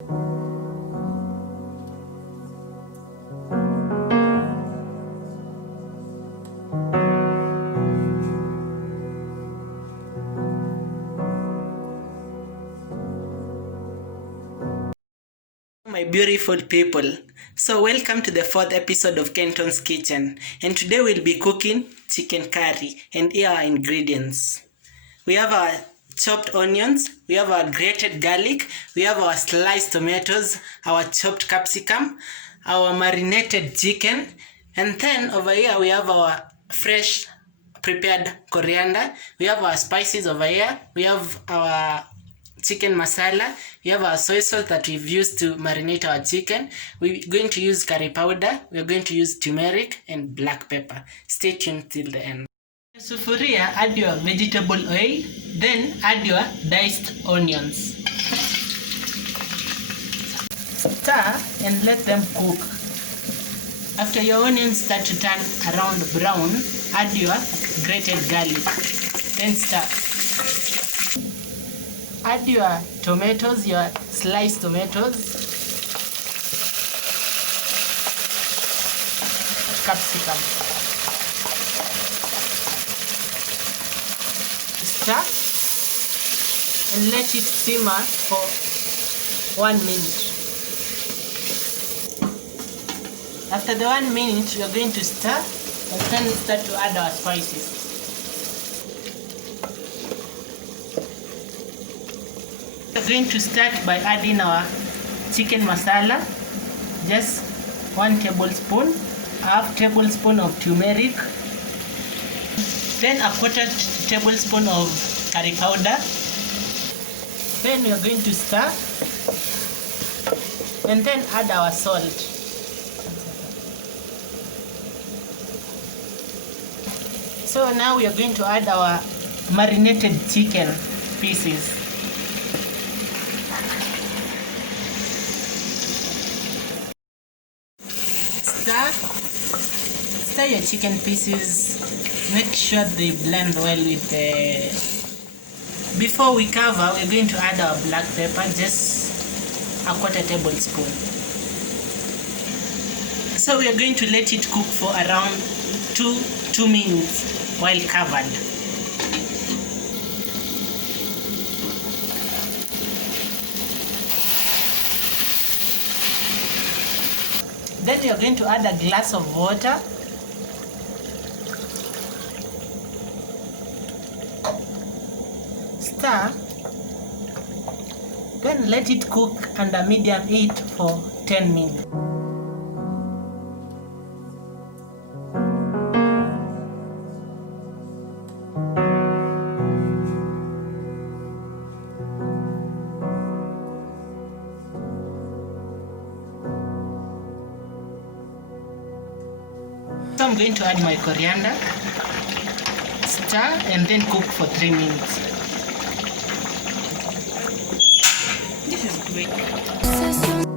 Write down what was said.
My beautiful people, so welcome to the 4th episode of Kenton's Kitchen, and today we'll be cooking chicken curry. And here are our ingredients. We have our chopped onions, we have our grated garlic, we have our sliced tomatoes, our chopped capsicum, our marinated chicken, and then over here we have our fresh prepared coriander, we have our spices over here, we have our chicken masala, we have our soy sauce that we've used to marinate our chicken. We're going to use curry powder, we're going to use turmeric and black pepper. Stay tuned till the end. In sufuria, add your vegetable oil, then add your diced onions. Stir and let them cook. After your onions start to turn around brown, add your grated garlic, then stir. Add your tomatoes, your sliced tomatoes, capsicum. Stir and let it simmer for 1 minute. After the 1 minute, we are going to stir and then start to add our spices. We're going to start by adding our chicken masala, just 1 tablespoon, half tablespoon of turmeric, then a 1/4 tablespoon of curry powder. Then we are going to stir and then add our salt. So now we are going to add our marinated chicken pieces. Stir your chicken pieces, make sure they blend well with the... Before we cover, we're going to add our black pepper, just a 1/4 tablespoon. So we are going to let it cook for around 2 minutes while covered. Then we are going to add a glass of water. Stir. Then let it cook under medium heat for 10 minutes. So I'm going to add my coriander, stir and then cook for 3 minutes. This is great.